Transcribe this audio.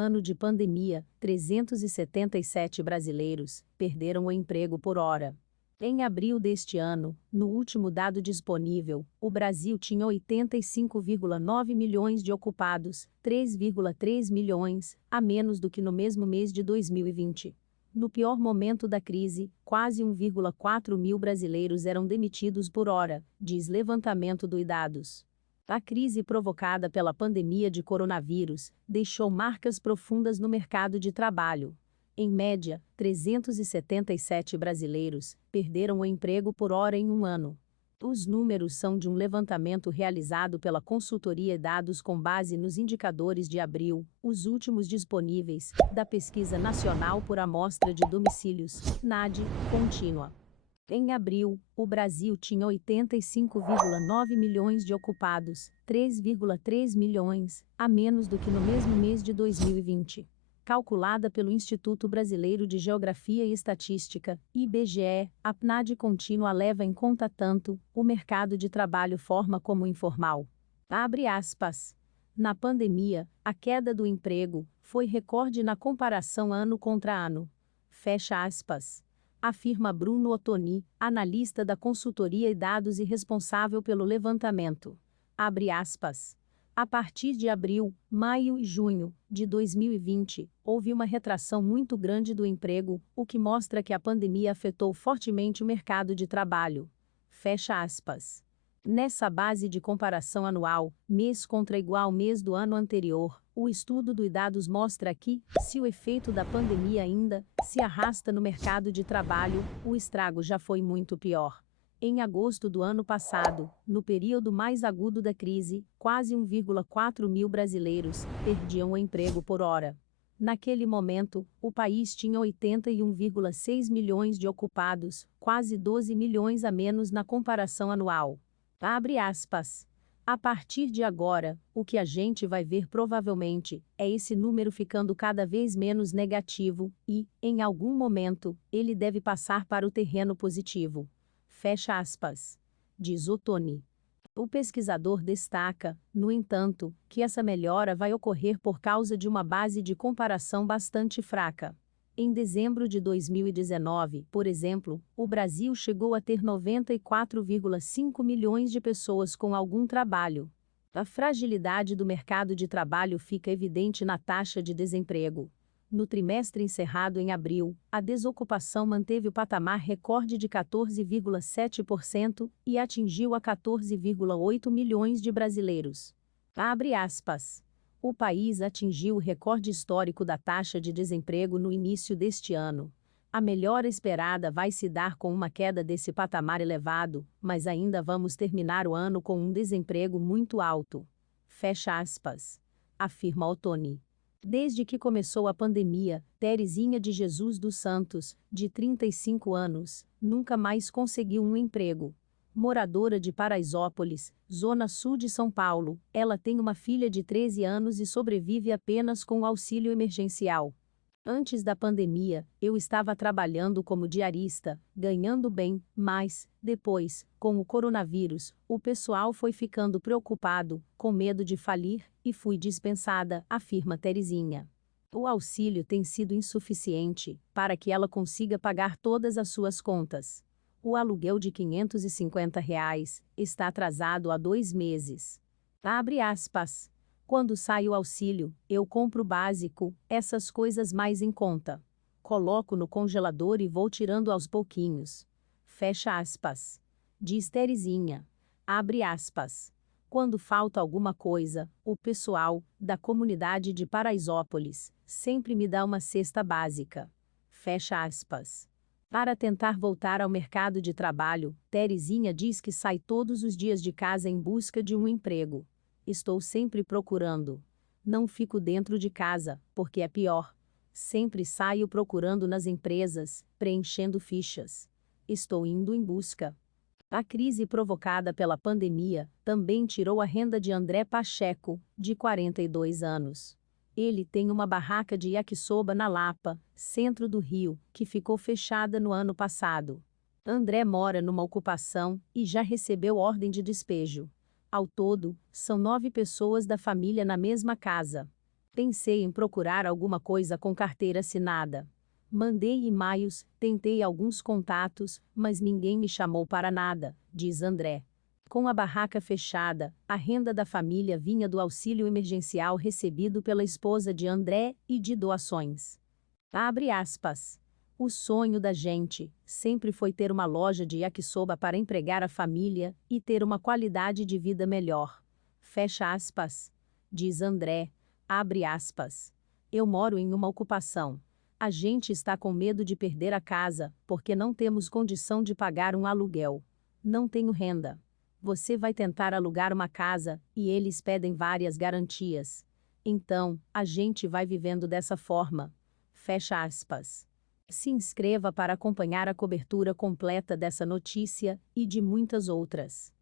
ano de pandemia, 377 brasileiros perderam o emprego por hora. Em abril deste ano, no último dado disponível, o Brasil tinha 85,9 milhões de ocupados, 3,3 milhões a menos do que no mesmo mês de 2020. No pior momento da crise, quase 1,4 mil brasileiros eram demitidos por hora, diz levantamento do Idados. A crise provocada pela pandemia de coronavírus deixou marcas profundas no mercado de trabalho. Em média, 377 brasileiros perderam o emprego por hora em um ano. Os números são de um levantamento realizado pela consultoria Dados com base nos indicadores de abril, os últimos disponíveis, da Pesquisa Nacional por Amostra de Domicílios, NAD, contínua. Em abril, o Brasil tinha 85,9 milhões de ocupados, 3,3 milhões a menos do que no mesmo mês de 2020. Calculada pelo Instituto Brasileiro de Geografia e Estatística, IBGE, a PNAD contínua leva em conta tanto o mercado de trabalho forma como informal. Abre aspas. Na pandemia, a queda do emprego foi recorde na comparação ano contra ano. Fecha aspas. Afirma Bruno Ottoni, analista da consultoria e dados e responsável pelo levantamento. Abre aspas. A partir de abril, maio e junho de 2020, houve uma retração muito grande do emprego, o que mostra que a pandemia afetou fortemente o mercado de trabalho. Fecha aspas. Nessa base de comparação anual, mês contra igual mês do ano anterior, o estudo do Idados mostra que, se o efeito da pandemia ainda se arrasta no mercado de trabalho, o estrago já foi muito pior. Em agosto do ano passado, no período mais agudo da crise, quase 1,4 mil brasileiros perdiam o emprego por hora. Naquele momento, o país tinha 81,6 milhões de ocupados, quase 12 milhões a menos na comparação anual. Abre aspas. A partir de agora, o que a gente vai ver provavelmente é esse número ficando cada vez menos negativo e, em algum momento, ele deve passar para o terreno positivo. Fecha aspas. Diz Ottoni. O pesquisador destaca, no entanto, que essa melhora vai ocorrer por causa de uma base de comparação bastante fraca. Em dezembro de 2019, por exemplo, o Brasil chegou a ter 94,5 milhões de pessoas com algum trabalho. A fragilidade do mercado de trabalho fica evidente na taxa de desemprego. No trimestre encerrado em abril, a desocupação manteve o patamar recorde de 14,7% e atingiu a 14,8 milhões de brasileiros. Abre aspas. O país atingiu o recorde histórico da taxa de desemprego no início deste ano. A melhora esperada vai se dar com uma queda desse patamar elevado, mas ainda vamos terminar o ano com um desemprego muito alto. Fecha aspas. Afirma Ottoni. Desde que começou a pandemia, Terezinha de Jesus dos Santos, de 35 anos, nunca mais conseguiu um emprego. Moradora de Paraisópolis, zona sul de São Paulo, ela tem uma filha de 13 anos e sobrevive apenas com o auxílio emergencial. Antes da pandemia, eu estava trabalhando como diarista, ganhando bem, mas, depois, com o coronavírus, o pessoal foi ficando preocupado, com medo de falir, e fui dispensada, afirma Terezinha. O auxílio tem sido insuficiente para que ela consiga pagar todas as suas contas. O aluguel de R$ 550 está atrasado há 2 meses. Abre aspas. Quando sai o auxílio, eu compro o básico, essas coisas mais em conta. Coloco no congelador e vou tirando aos pouquinhos. Fecha aspas. Diz Terezinha. Abre aspas. Quando falta alguma coisa, o pessoal, da comunidade de Paraisópolis, sempre me dá uma cesta básica. Fecha aspas. Para tentar voltar ao mercado de trabalho, Terezinha diz que sai todos os dias de casa em busca de um emprego. Estou sempre procurando. Não fico dentro de casa, porque é pior. Sempre saio procurando nas empresas, preenchendo fichas. Estou indo em busca. A crise provocada pela pandemia também tirou a renda de André Pacheco, de 42 anos. Ele tem uma barraca de yakisoba na Lapa, centro do Rio, que ficou fechada no ano passado. André mora numa ocupação e já recebeu ordem de despejo. Ao todo, são 9 pessoas da família na mesma casa. Pensei em procurar alguma coisa com carteira assinada. Mandei e-mails, tentei alguns contatos, mas ninguém me chamou para nada, diz André. Com a barraca fechada, a renda da família vinha do auxílio emergencial recebido pela esposa de André e de doações. Abre aspas. O sonho da gente sempre foi ter uma loja de yakisoba para empregar a família e ter uma qualidade de vida melhor. Fecha aspas. Diz André. Abre aspas. Eu moro em uma ocupação. A gente está com medo de perder a casa, porque não temos condição de pagar um aluguel. Não tenho renda. Você vai tentar alugar uma casa, e eles pedem várias garantias. Então, a gente vai vivendo dessa forma. Fecha aspas. Se inscreva para acompanhar a cobertura completa dessa notícia e de muitas outras.